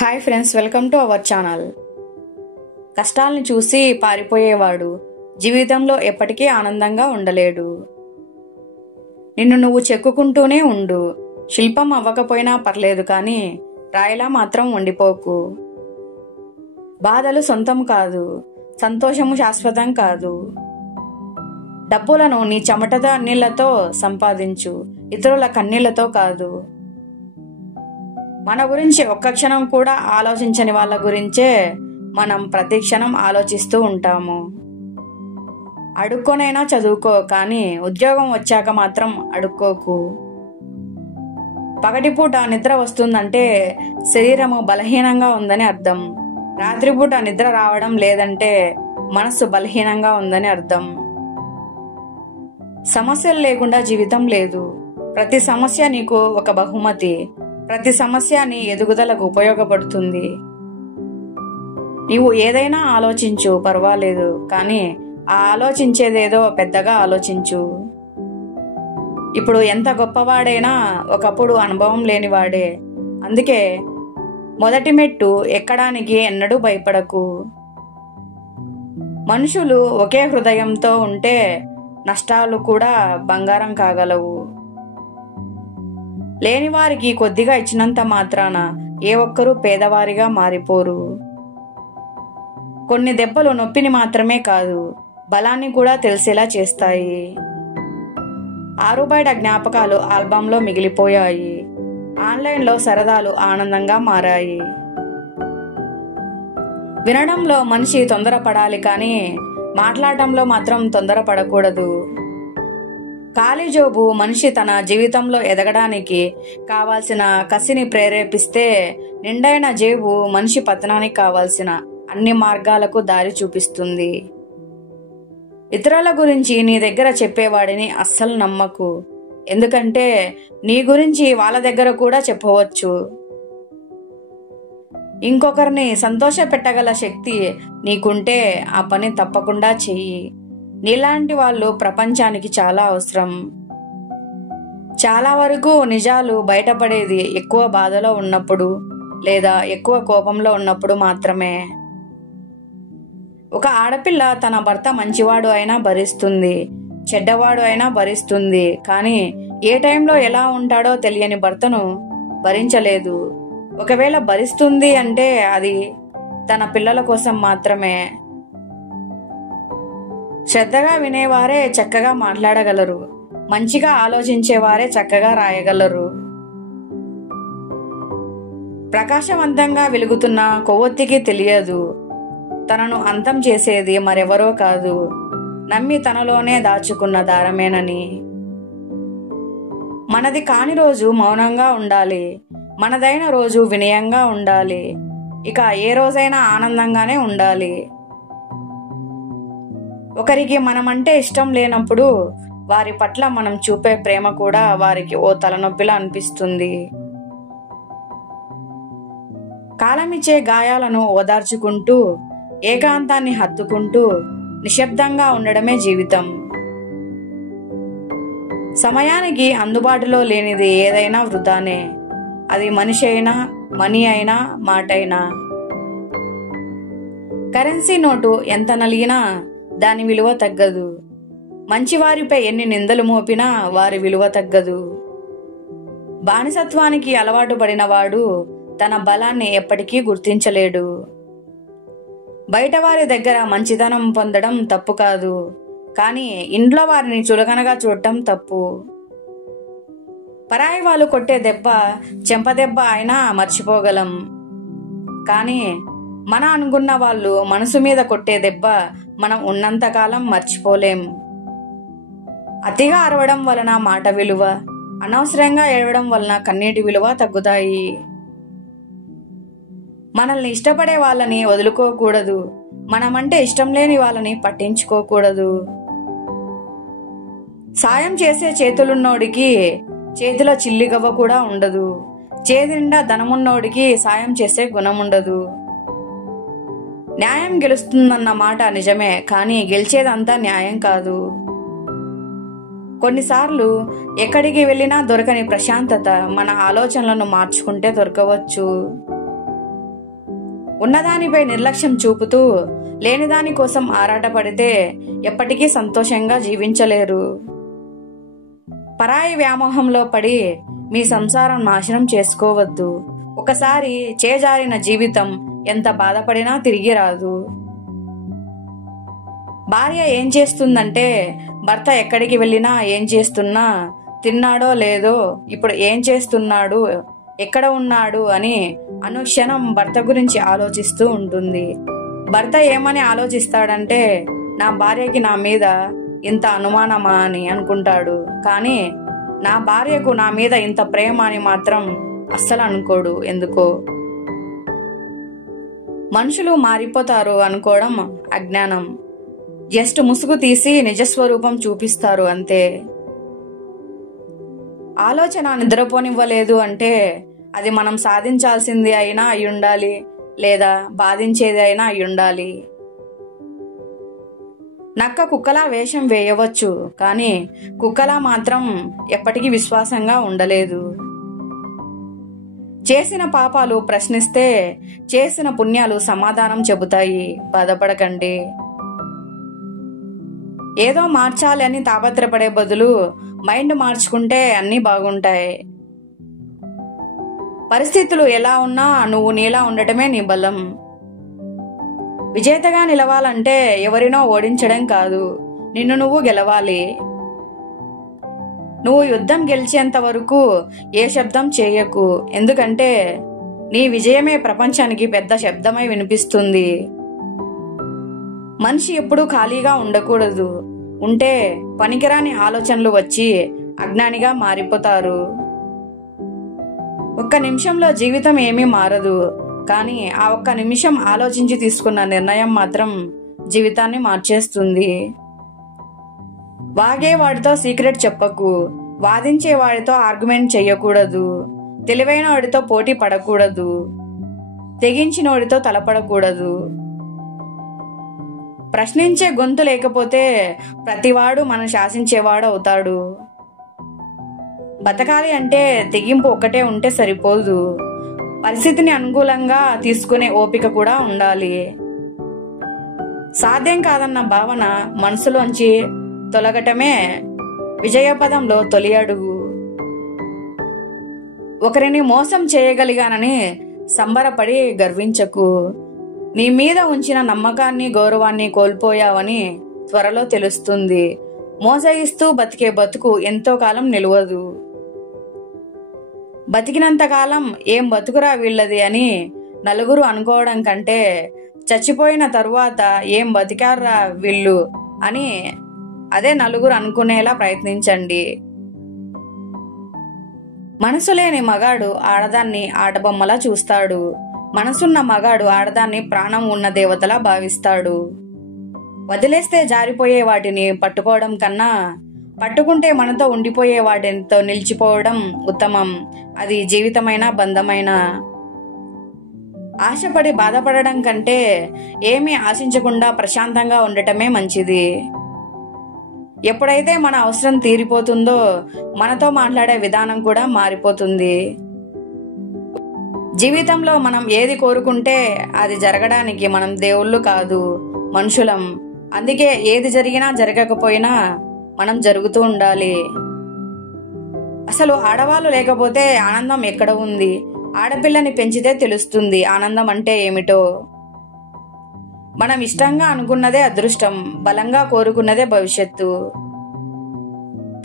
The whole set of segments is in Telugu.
Hi friends, welcome to our channel. కష్టాలను చూసి పారిపోయేవాడు జీవితంలో ఎప్పటికీ ఆనందంగా ఉండలేడు. నిన్ను నువ్వు చెక్కుకుంటూనే ఉండు. శిల్పం అవ్వకపోయినా పర్లేదు, కానీ రాయిలా మాత్రం ఉండిపోకు. బాధలు సొంతం కాదు, సంతోషము శాశ్వతం కాదు. డబ్బులను నీ చెమటద నీళ్లతో సంపాదించు, ఇతరుల కన్నీళ్లతో కాదు. మన గురించి ఒక్క క్షణం కూడా ఆలోచించని వాళ్ళ గురించే మనం ప్రతి క్షణం ఆలోచిస్తూ ఉంటాము. అడుక్కొనైనా చదువుకో, కానీ ఉద్యోగం వచ్చాక మాత్రం అడుక్కోకు. పగటిపూట నిద్ర వస్తుందంటే శరీరము బలహీనంగా ఉందని అర్థం. రాత్రిపూట నిద్ర రావడం లేదంటే మనస్సు బలహీనంగా ఉందని అర్థం. సమస్యలు లేకుండా జీవితం లేదు. ప్రతి సమస్య నీకు ఒక బహుమతి. ప్రతి సమస్య నీ ఎదుగుదలకు ఉపయోగపడుతుంది. నీవు ఏదైనా ఆలోచించు, పర్వాలేదు, కానీ ఆ ఆలోచించేదేదో పెద్దగా ఆలోచించు. ఇప్పుడు ఎంత గొప్పవాడైనా ఒకప్పుడు అనుభవం లేనివాడే. అందుకే మొదటి మెట్టు ఎక్కడానికి ఎన్నడూ భయపడకు. మనుషులు ఒకే హృదయంతో ఉంటే నష్టాలు కూడా బంగారం కాగలవు. లేని వారికి కొద్దిగా ఇచ్చినంత మాత్రాన ఏ ఒక్కరూ పేదవారిగా మారిపోరు. కొన్ని దెబ్బలు నొప్పిని మాత్రమే కాదు, బలాన్ని కూడా తెలిసేలా చేస్తాయి. ఆరుబయట జ్ఞాపకాలు ఆల్బంలో మిగిలిపోయాయి. ఆన్లైన్లో సరదాలు ఆనందంగా మారాయి. వినడంలో మనిషి తొందరపడాలి, కానీ మాట్లాడటంలో మాత్రం తొందరపడకూడదు. ఖాళీ జోబు మనిషి తన జీవితంలో ఎదగడానికి కావాల్సిన కసిని ప్రేరేపిస్తే, నిండైన జేబు మనిషి పతనానికి కావాల్సిన అన్ని మార్గాలకు దారి చూపిస్తుంది. ఇతరుల గురించి నీ దగ్గర చెప్పేవాడిని అస్సలు నమ్మకు. ఎందుకంటే నీ గురించి వాళ్ళ దగ్గర కూడా చెప్పవచ్చు. ఇంకొకరిని సంతోష పెట్టగల శక్తి నీకుంటే ఆ పని తప్పకుండా చెయ్యి. నీలాంటి వాళ్ళు ప్రపంచానికి చాలా అవసరం. చాలా వరకు నిజాలు బయటపడేది ఎక్కువ బాధలో ఉన్నప్పుడు లేదా ఎక్కువ కోపంలో ఉన్నప్పుడు మాత్రమే. ఒక ఆడపిల్ల తన భర్త మంచివాడు అయినా భరిస్తుంది, చెడ్డవాడు అయినా భరిస్తుంది, కానీ ఏ టైంలో ఎలా ఉంటాడో తెలియని భర్తను భరించలేదు. ఒకవేళ భరిస్తుంది అంటే అది తన పిల్లల కోసం మాత్రమే. శ్రద్ధగా వినేవారే చక్కగా మాట్లాడగలరు. మంచిగా ఆలోచించేవారే చక్కగా రాయగలరు. ప్రకాశవంతంగా వెలుగుతున్న కొవ్వొత్తికి తెలియదు తనను అంతం చేసేది మరెవరో కాదు, నమ్మి తనలోనే దాచుకున్న దారమేనని. మనది కాని రోజు మౌనంగా ఉండాలి, మనదైన రోజు వినయంగా ఉండాలి. ఇక ఏ రోజైనా ఆనందంగానే ఉండాలి. ఒకరికి మనమంటే ఇష్టం లేనప్పుడు వారి పట్ల మనం చూపే ప్రేమ కూడా వారికి ఓ తలనొప్పిలా అనిపిస్తుంది. కాలమిచ్చే గాయాలను ఓదార్చుకుంటూ, ఏకాంతాన్ని హత్తుకుంటూ నిశ్శబ్దంగా ఉండడమే జీవితం. సమయానికి అందుబాటులో లేనిది ఏదైనా వృధానే. అది మనిషి అయినా, మనీ అయినా, మాటైనా. కరెన్సీ నోటు ఎంత నలిగినా దాని విలువ తగ్గదు. మంచివారిపై ఎన్ని నిందలు మోపినా వారి విలువ తగ్గదు. బానిసత్వానికి అలవాటు పడినవాడు తన బలాన్ని ఎప్పటికీ గుర్తించలేడు. బయట వారి దగ్గర మంచితనం పొందడం తప్పు కాదు, కానీ ఇంట్లో వారిని చులకనగా చూడటం తప్పు. పరాయి వాళ్ళు కొట్టే దెబ్బ చెంపదెబ్బ అయినా మర్చిపోగలం, కానీ మన అనుకున్న వాళ్ళు మనసు మీద కొట్టే దెబ్బ మనం ఉన్నంతకాలం మర్చిపోలేం. అతిగా అరవడం వలన మాట విలువ, అనవసరంగా ఏడవడం వలన కన్నీటి విలువ తగ్గుతాయి. మనల్ని ఇష్టపడే వాళ్ళని వదులుకోకూడదు, మనమంటే ఇష్టం లేని వాళ్ళని పట్టించుకోకూడదు. సాయం చేసే చేతులున్నోడికి చేతిలో చిల్లిగవ్వ కూడా ఉండదు. చేతి నిండా ధనమున్నోడికి సాయం చేసే గుణం ఉండదు. న్యాయం గెలుస్తుందన్న మాట నిజమే, కానీ గెలిచేదంతా న్యాయం కాదు. కొన్నిసార్లు ఎక్కడికి వెళ్ళినా దొరకని ప్రశాంతత మన ఆలోచనలను మార్చుకుంటే దొరకవచ్చు. ఉన్నదానిపై నిర్లక్ష్యం చూపుతూ లేనిదాని కోసం ఆరాటపడితే ఎప్పటికీ సంతోషంగా జీవించలేరు. పరాయి వ్యామోహంలో పడి మీ సంసారం నాశనం చేసుకోవద్దు. ఒకసారి చేజారిన జీవితం ఎంత బాధపడినా తిరిగి రాదు. భార్య ఏం చేస్తుందంటే భర్త ఎక్కడికి వెళ్ళినా ఏం చేస్తున్నా, తిన్నాడో లేదో, ఇప్పుడు ఏం చేస్తున్నాడు, ఎక్కడ ఉన్నాడు అని అనుక్షణం భర్త గురించి ఆలోచిస్తూ ఉంటుంది. భర్త ఏమని ఆలోచిస్తాడంటే నా భార్యకి నా మీద ఇంత అనుమానమా అని అనుకుంటాడు. కానీ నా భార్యకు నా మీద ఇంత ప్రేమ అని మాత్రం అస్సలు అనుకోడు. ఎందుకో మనుషులు మారిపోతారు అనుకోవడం అజ్ఞానం. జస్ట్ ముసుగు తీసి నిజస్వరూపం చూపిస్తారు అంతే. ఆలోచన నిద్రపోనివ్వలేదు అంటే అది మనం సాధించాల్సింది అయినా అయ్యుండాలి, లేదా బాధించేది అయినా అయ్యుండాలి. నక్క కుక్కలా వేషం వేయవచ్చు, కానీ కుక్కలా మాత్రం ఎప్పటికీ విశ్వాసంగా ఉండలేదు. చేసిన పాపాలు ప్రశ్నిస్తే చేసిన పుణ్యాలు సమాధానం చెబుతాయి. బాధపడకండి. ఏదో మార్చాలి అని తాపత్రపడే బదులు మైండ్ మార్చుకుంటే అన్నీ బాగుంటాయి. పరిస్థితులు ఎలా ఉన్నా నువ్వు నీలా ఉండటమే నీ బలం. విజేతగా నిలవాలంటే ఎవరినో ఓడించడం కాదు, నిన్ను నువ్వు గెలవాలి. నువ్వు యుద్ధం గెలిచేంత వరకు ఏ శబ్దం చేయకు. ఎందుకంటే నీ విజయమే ప్రపంచానికి పెద్ద శబ్దమై వినిపిస్తుంది. మనిషి ఎప్పుడూ ఖాళీగా ఉండకూడదు. ఉంటే పనికిరాని ఆలోచనలు వచ్చి అజ్ఞానిగా మారిపోతారు. ఒక్క నిమిషంలో జీవితం ఏమీ మారదు, కానీ ఆ ఒక్క నిమిషం ఆలోచించి తీసుకున్న నిర్ణయం మాత్రం జీవితాన్ని మార్చేస్తుంది. వాగేవాడితో సీక్రెట్ చెప్పకు. వాదించే వాడితో ఆర్గ్యుమెంట్ చెయ్యకూడదు. తెలివైన వాడితో పోటీ పడకూడదు. తెగించిన వాడితో తలపడకూడదు. ప్రశ్నించే గొంతు లేకపోతే ప్రతివాడు మనం శాసించేవాడు అవుతాడు. బతకాలి అంటే తెగింపు ఒక్కటే ఉంటే సరిపోదు. పరిస్థితిని అనుకూలంగా తీసుకునే ఓపిక కూడా ఉండాలి. సాధ్యం కాదన్న భావన మనసులోంచి తొలగటమే విజయపదంలో తొలి అడుగు. ఒకరిని మోసం చేయగలిగానని సంబరపడి గర్వించకు. నీ మీద ఉంచిన నమ్మకాన్ని, గౌరవాన్ని కోల్పోయావని త్వరలో తెలుస్తుంది. మోసగిస్తూ బతికే బతుకు ఎంతో కాలం నిలవదు. బతికినంతకాలం ఏం బతుకురా వీళ్ళది అని నలుగురు అనుకోవడం కంటే చచ్చిపోయిన తరువాత ఏం బతికారా వీళ్ళు అని అదే నలుగురు అనుకునేలా ప్రయత్నించండి. మనసు లేని మగాడు ఆడదాన్ని ఆటబొమ్మలా చూస్తాడు. మనసున్న మగాడు ఆడదాన్ని ప్రాణం ఉన్న దేవతలా భావిస్తాడు. వదిలేస్తే జారిపోయే వాటిని పట్టుకోవడం కన్నా పట్టుకుంటే మనతో ఉండిపోయే వాటితో నిలిచిపోవడం ఉత్తమం. అది జీవితమైన బంధమైన. ఆశపడి బాధపడడం కంటే ఏమీ ఆశించకుండా ప్రశాంతంగా ఉండటమే మంచిది. ఎప్పుడైతే మన అవసరం తీరిపోతుందో మనతో మాట్లాడే విధానం కూడా మారిపోతుంది. జీవితంలో మనం ఏది కోరుకుంటే అది జరగడానికి మనం దేవుళ్ళు కాదు, మనుషులం. అందుకే ఏది జరిగినా జరగకపోయినా మనం జరుగుతూ ఉండాలి. అసలు ఆడవాళ్ళు లేకపోతే ఆనందం ఎక్కడ ఉంది? ఆడపిల్లని పెంచితే తెలుస్తుంది ఆనందం అంటే ఏమిటో. మనం ఇష్టంగా అనుకున్నదే అదృష్టం, బలంగా కోరుకున్నదే భవిష్యత్తు.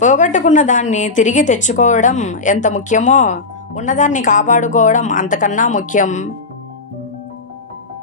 పోగొట్టుకున్న దాన్ని తిరిగి తెచ్చుకోవడం ఎంత ముఖ్యమో ఉన్నదాన్ని కాపాడుకోవడం అంతకన్నా ముఖ్యం.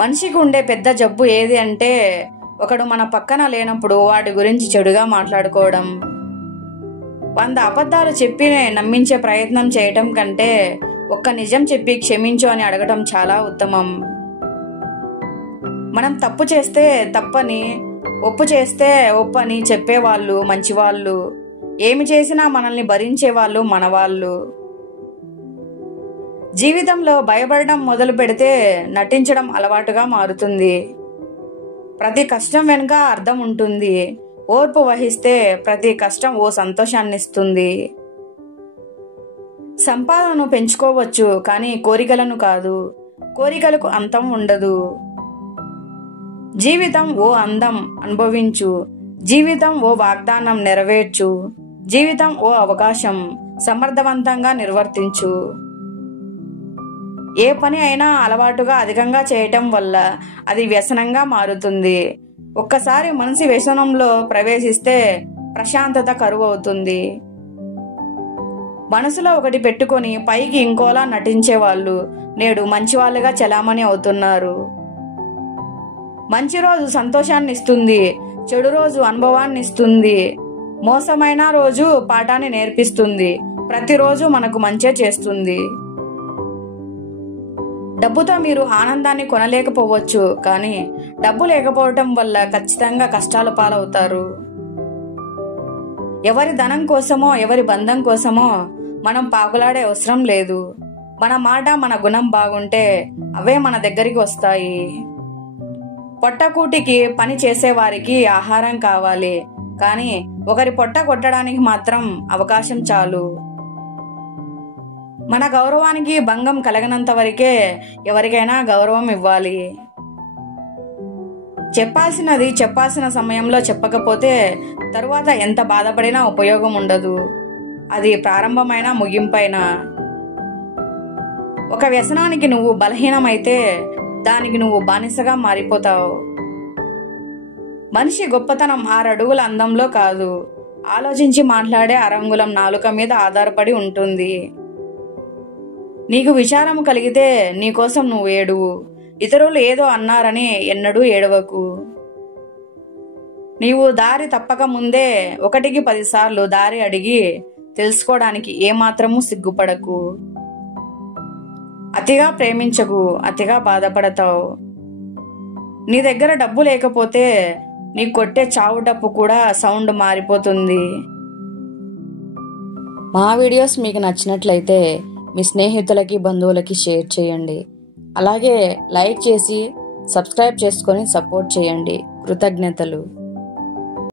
మనిషికి ఉండే పెద్ద జబ్బు ఏది అంటే ఒకడు మన పక్కన లేనప్పుడు వాటి గురించి చెడుగా మాట్లాడుకోవడం. 100 అబద్ధాలు చెప్పి నమ్మించే ప్రయత్నం చేయటం కంటే ఒక్క నిజం చెప్పి క్షమించు అని అడగటం చాలా ఉత్తమం. మనం తప్పు చేస్తే తప్పని, ఒప్పు చేస్తే ఒప్పని చెప్పేవాళ్ళు మంచివాళ్ళు. ఏమి చేసినా మనల్ని భరించేవాళ్ళు మనవాళ్ళు. జీవితంలో భయపడడం మొదలు పెడితే నటించడం అలవాటుగా మారుతుంది. ప్రతి కష్టం వెనుక అర్థం ఉంటుంది. ఓర్పు వహిస్తే ప్రతి కష్టం ఓ సంతోషాన్నిస్తుంది. సంపాదనను పెంచుకోవచ్చు, కానీ కోరికలను కాదు. కోరికలకు అంతం ఉండదు. జీవితం ఓ అందం అనుభవించు, జీవితం ఓ వాగ్దానం నెరవేర్చు, జీవితం ఓ అవకాశం సమర్థవంతంగా నిర్వర్తించు. ఏ పని అయినా అలవాటుగా అధికంగా చేయటం వల్ల అది వ్యసనంగా మారుతుంది. ఒక్కసారి మనసు వ్యసనంలో ప్రవేశిస్తే ప్రశాంతత కరువు అవుతుంది. మనసులో ఒకటి పెట్టుకొని పైకి ఇంకోలా నటించే వాళ్ళు నేడు మంచివాళ్ళుగా చలామణి అవుతున్నారు. మంచి రోజు సంతోషాన్ని ఇస్తుంది, చెడు రోజు అనుభవాన్ని ఇస్తుంది, మోసమైన రోజు పాఠాన్ని నేర్పిస్తుంది, ప్రతిరోజు మనకు మంచే చేస్తుంది. డబ్బుతో మీరు ఆనందాన్ని కొనలేకపోవచ్చు, కానీ డబ్బు లేకపోవటం వల్ల ఖచ్చితంగా కష్టాల పాలవుతారు. ఎవరి ధనం కోసమో ఎవరి బంధం కోసమో మనం పాకులాడే అవసరం లేదు. మన మాట మన గుణం బాగుంటే అవే మన దగ్గరికి వస్తాయి. పొట్టకూటికి పని చేసేవారికి ఆహారం కావాలి, కానీ ఒకరి పొట్ట కొట్టడానికి మాత్రం అవకాశం చాలు. మన గౌరవానికి భంగం కలగనంత వరకే ఎవరికైనా గౌరవం ఇవ్వాలి. చెప్పాల్సిన సమయంలో చెప్పకపోతే తరువాత ఎంత బాధపడినా ఉపయోగం ఉండదు. అది ప్రారంభమైన ముగింపైనా. ఒక వ్యసనానికి నువ్వు బలహీనమైతే దానికి నువ్వు బానిసగా మారిపోతావు. మనిషి గొప్పతనం 6 అడుగుల అందంలో కాదు, ఆలోచించి మాట్లాడే అరంగుళం నాలుక మీద ఆధారపడి ఉంటుంది. నీకు విచారం కలిగితే నీకోసం నువ్వు ఏడువు. ఇతరులు ఏదో అన్నారని ఎన్నడూ ఏడవకు. నీవు దారి తప్పక ముందే 1కి 10 సార్లు దారి అడిగి తెలుసుకోవడానికి ఏమాత్రమూ సిగ్గుపడకు. అతిగా ప్రేమించకు, అతిగా బాధపడతావు. నీ దగ్గర డబ్బు లేకపోతే నీ కొట్టే చావు డప్పు కూడా సౌండ్ మారిపోతుంది. మా వీడియోస్ మీకు నచ్చినట్లయితే మీ స్నేహితులకి బంధువులకి షేర్ చేయండి. అలాగే లైక్ చేసి సబ్స్క్రైబ్ చేసుకొని సపోర్ట్ చేయండి. కృతజ్ఞతలు.